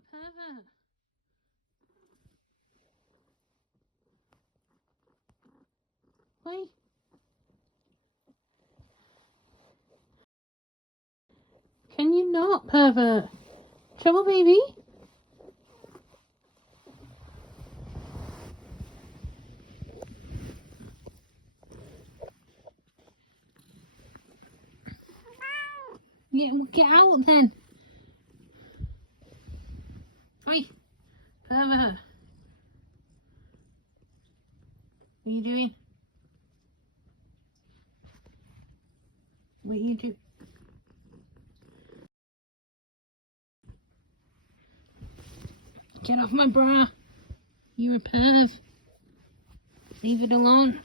a pervert. Wait. Can you not, pervert? Trouble, baby? Yeah, well, get out then. Oi, pervert. What are you doing? What are you doing? Get off my bra. You're a perv. Leave it alone.